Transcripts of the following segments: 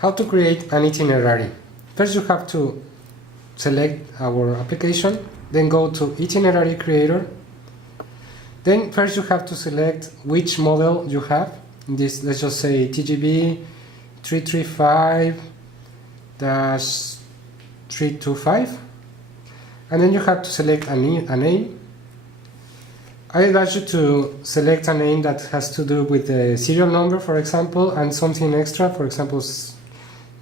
How to create an itinerary. First you have to select our application, then go to Itinerary Creator. Then first you have to select which model you have. In this, let's just say TGB 335-325. And then you have to select a name. I advise you to select a name that has to do with the serial number, for example, and something extra, for example,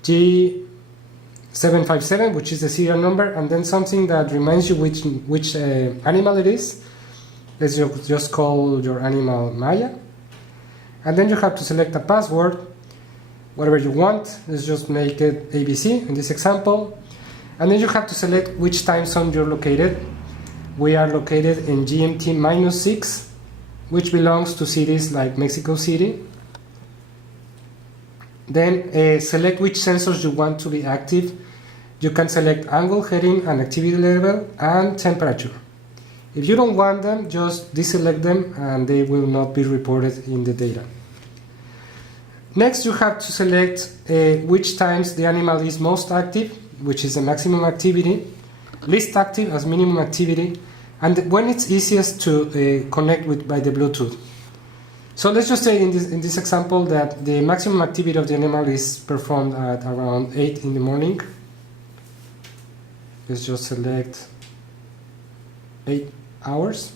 G757, which is the serial number, and then something that reminds you which animal it is. Let's just call your animal Maya. And then you have to select a password, whatever you want. Let's just make it ABC in this example. And then you have to select which time zone you're located. We are located in GMT -6, which belongs to cities like Mexico City. Then select which sensors you want to be active. You can select angle, heading, and activity level, and temperature. If you don't want them, just deselect them and they will not be reported in the data. Next, you have to select which times the animal is most active, which is the maximum activity, least active as minimum activity, and when it's easiest to connect with by the Bluetooth. So let's just say in this example that the maximum activity of the animal is performed at around 8 in the morning. Let's just select 8 hours.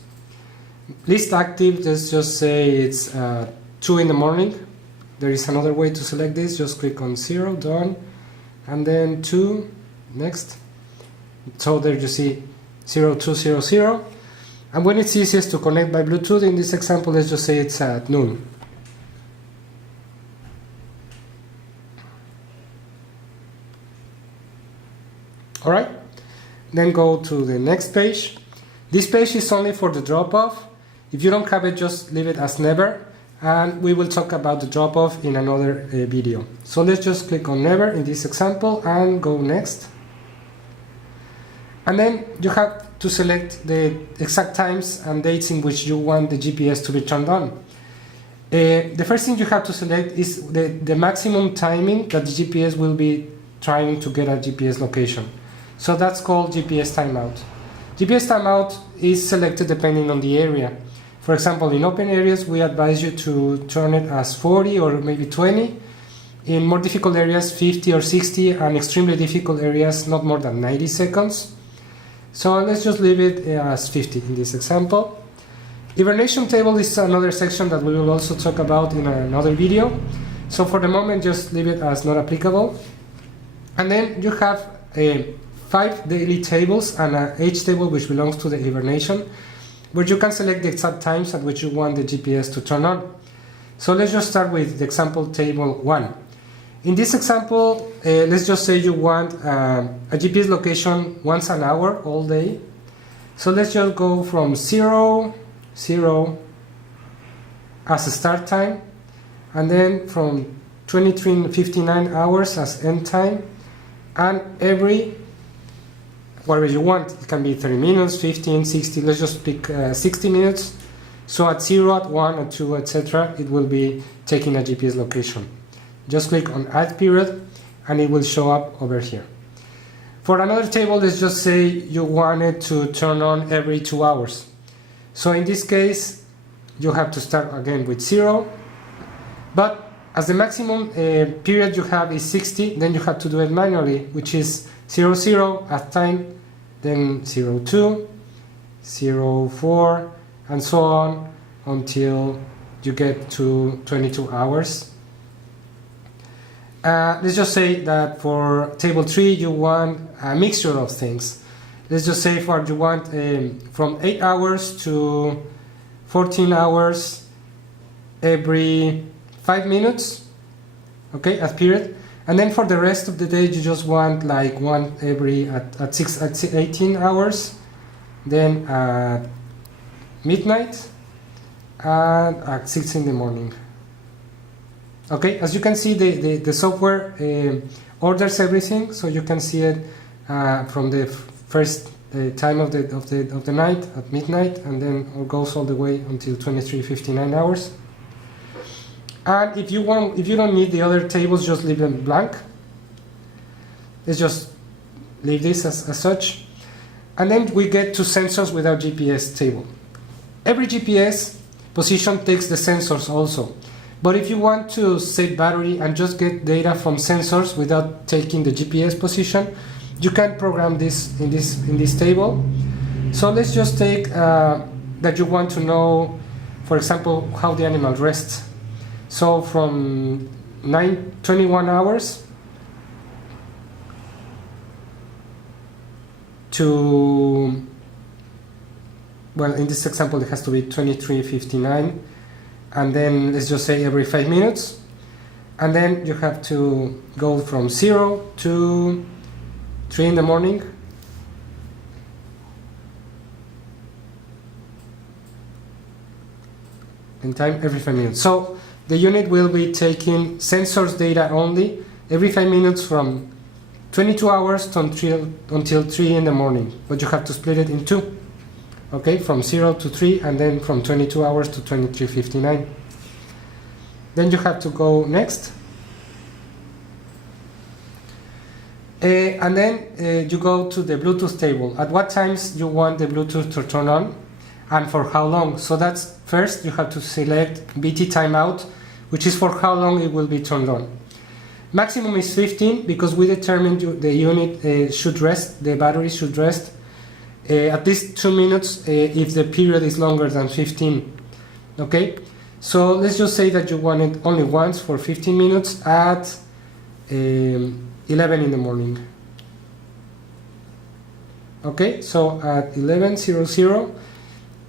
Least active, let's just say it's 2 in the morning. There is another way to select this. Just click on 0, done, and then 2, next. So there you see 0200. And when it's easiest to connect by Bluetooth, in this example, let's just say it's at noon. Alright, then go to the next page. This page is only for the drop-off. If you don't have it, just leave it as never, and we will talk about the drop-off in another video. So let's just click on never in this example and go next. And then you have to select the exact times and dates in which you want the GPS to be turned on. The first thing you have to select is the maximum timing that the GPS will be trying to get a GPS location. So that's called GPS timeout. GPS timeout is selected depending on the area. For example, in open areas, we advise you to turn it as 40 or maybe 20. In more difficult areas, 50 or 60, and extremely difficult areas, not more than 90 seconds. So let's just leave it as 50 in this example. Hibernation table is another section that we will also talk about in another video. So for the moment, just leave it as not applicable. And then you have 5 daily tables and an age table which belongs to the hibernation, where you can select the exact times at which you want the GPS to turn on. So let's just start with the example table 1. In this example, let's just say you want a GPS location once an hour, all day. So let's just go from 0, 0 as a start time, and then from 23:59 hours as end time, and every, whatever you want. It can be 30 minutes, 15, 60, let's just pick 60 minutes. So at 0, at 1, at 2, etc., it will be taking a GPS location. Just click on add period and it will show up over here. For another table, let's just say you want it to turn on every 2 hours. So in this case, you have to start again with 0, but as the maximum period you have is 60, then you have to do it manually, which is 00 at time, then 02, 04, and so on until you get to 22 hours. Let's just say that for table 3 you want a mixture of things. Let's just say you want from 8 hours to 14 hours every 5 minutes, okay, at period. And then for the rest of the day you just want like one every at 18 hours, then at midnight, and at 6 in the morning. Okay, as you can see, the software orders everything, so you can see it from the first time of the night at midnight, and then it goes all the way until 23:59 hours. And if you don't need the other tables, just leave them blank. Let's just leave this as such. And then we get to sensors without GPS table. Every GPS position takes the sensors also. But if you want to save battery and just get data from sensors without taking the GPS position, you can program this in this table. So let's just take that you want to know, for example, how the animal rests. So from 21 hours to, well, in this example it has to be 23:59, and then let's just say every 5 minutes, and then you have to go from 0 to 3 in the morning, in time every 5 minutes. So the unit will be taking sensors data only every 5 minutes from 22 hours until 3 in the morning, but you have to split it in two. Okay, from 0 to 3, and then from 22 hours to 23:59. Then you have to go next. And then you go to the Bluetooth table. At what times you want the Bluetooth to turn on and for how long. So that's first you have to select BT timeout, which is for how long it will be turned on. Maximum is 15 because we determined the unit should rest, the battery should rest at least 2 minutes if the period is longer than 15. Okay, so let's just say that you want it only once for 15 minutes at 11 in the morning. Okay, so at 11:00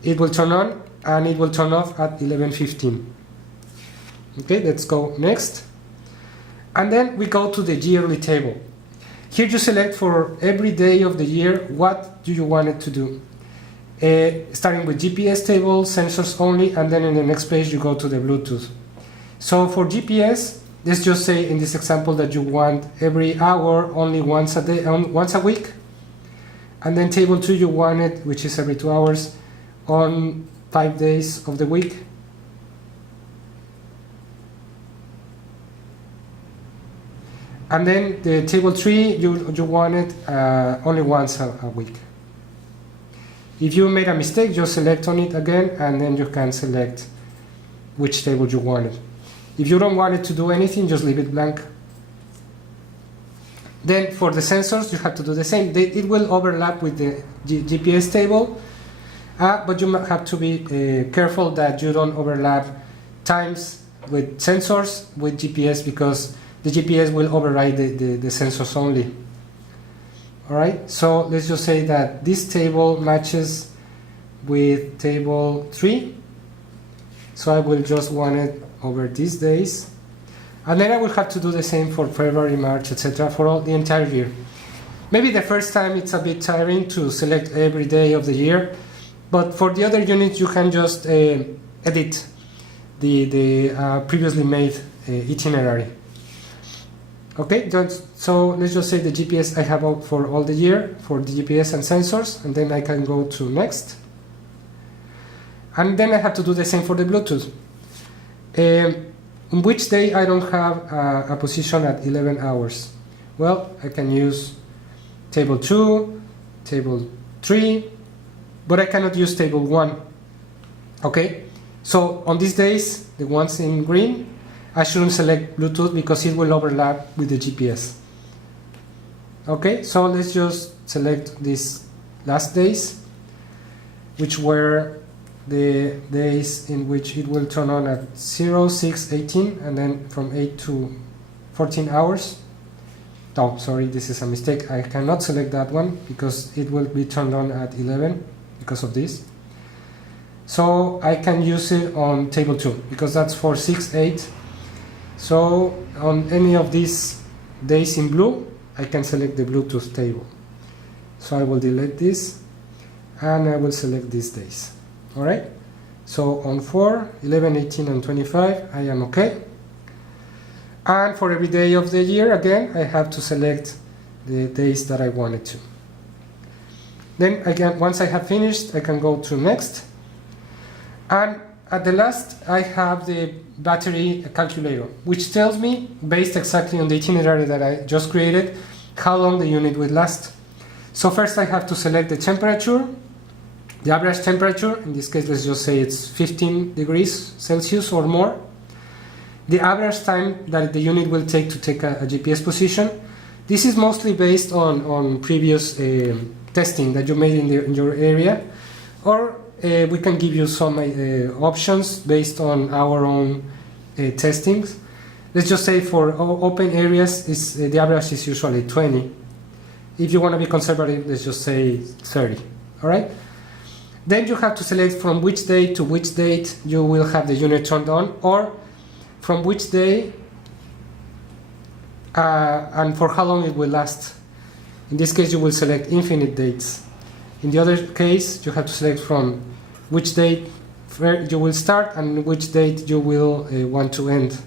it will turn on and it will turn off at 11:15. Okay, let's go next. And then we go to the yearly table. Here you select for every day of the year what do you want it to do. Starting with GPS table, sensors only, and then in the next page you go to the Bluetooth. So for GPS, let's just say in this example that you want every hour only once a day, once a week. And then table 2 you want it, which is every 2 hours, on 5 days of the week. And then the table 3 you want it only once a week. If you made a mistake, just select on it again, and then you can select which table you want it. If you don't want it to do anything, just leave it blank. Then for the sensors, you have to do the same. It will overlap with the GPS table, but you have to be careful that you don't overlap times with sensors with GPS, because the GPS will override the sensors only. Alright, so let's just say that this table matches with table 3. So I will just want it over these days. And then I will have to do the same for February, March, etc. for all the entire year. Maybe the first time it's a bit tiring to select every day of the year, but for the other units you can just edit the previously made itinerary. Okay, so let's just say the GPS I have out for all the year for the GPS and sensors, and then I can go to next. And then I have to do the same for the Bluetooth. On which day I don't have a position at 11 hours? Well, I can use table 2, table 3, but I cannot use table 1. Okay, so on these days, the ones in green, I shouldn't select Bluetooth because it will overlap with the GPS. Okay, so let's just select these last days, which were the days in which it will turn on at 0, 6, 18, and then from 8 to 14 hours. Oh, sorry, this is a mistake. I cannot select that one because it will be turned on at 11 because of this. So I can use it on table 2 because that's for 6, 8. So on any of these days in blue, I can select the Bluetooth table. So I will delete this and I will select these days. Alright, so on 4, 11, 18 and 25 I am okay. And for every day of the year, again, I have to select the days that I wanted to. Then again, once I have finished, I can go to next. And at the last, I have the battery calculator, which tells me, based exactly on the itinerary that I just created, how long the unit will last. So first I have to select the temperature, the average temperature. In this case, let's just say it's 15 degrees Celsius or more. The average time that the unit will take to take a GPS position. This is mostly based on previous testing that you made in your area, or we can give you some options based on our own testings. Let's just say for open areas, the average is usually 20. If you want to be conservative, let's just say 30. All right. Then you have to select from which day to which date you will have the unit turned on, or from which day and for how long it will last. In this case, you will select infinite dates. In the other case, you have to select from which date you will start and which date you will want to end.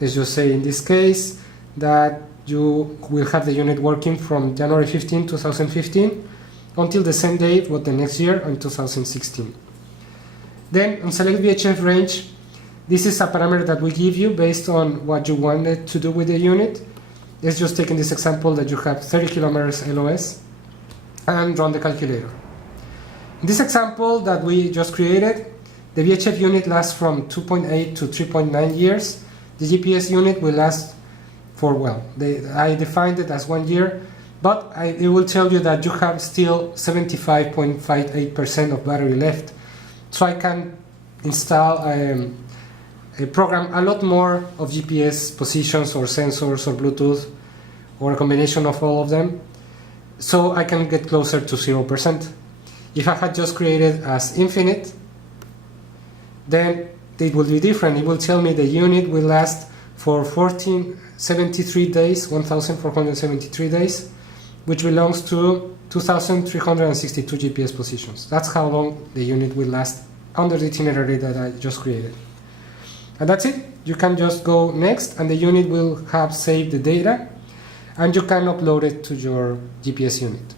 Let's just say in this case that you will have the unit working from January 15, 2015 until the same date but the next year in 2016. Then on select VHF range, this is a parameter that we give you based on what you wanted to do with the unit. Let's just take in this example that you have 30 kilometers LOS and run the calculator. In this example that we just created, the VHF unit lasts from 2.8 to 3.9 years. The GPS unit will last for, well, I defined it as 1 year, but it will tell you that you have still 75.58% of battery left. So I can install a program a lot more of GPS positions or sensors or Bluetooth or a combination of all of them, so I can get closer to 0%. If I had just created as infinite, then it will be different. It will tell me the unit will last for 1473 days, 1473 days, which belongs to 2362 GPS positions. That's how long the unit will last under the itinerary that I just created. And that's it. You can just go next and the unit will have saved the data and you can upload it to your GPS unit.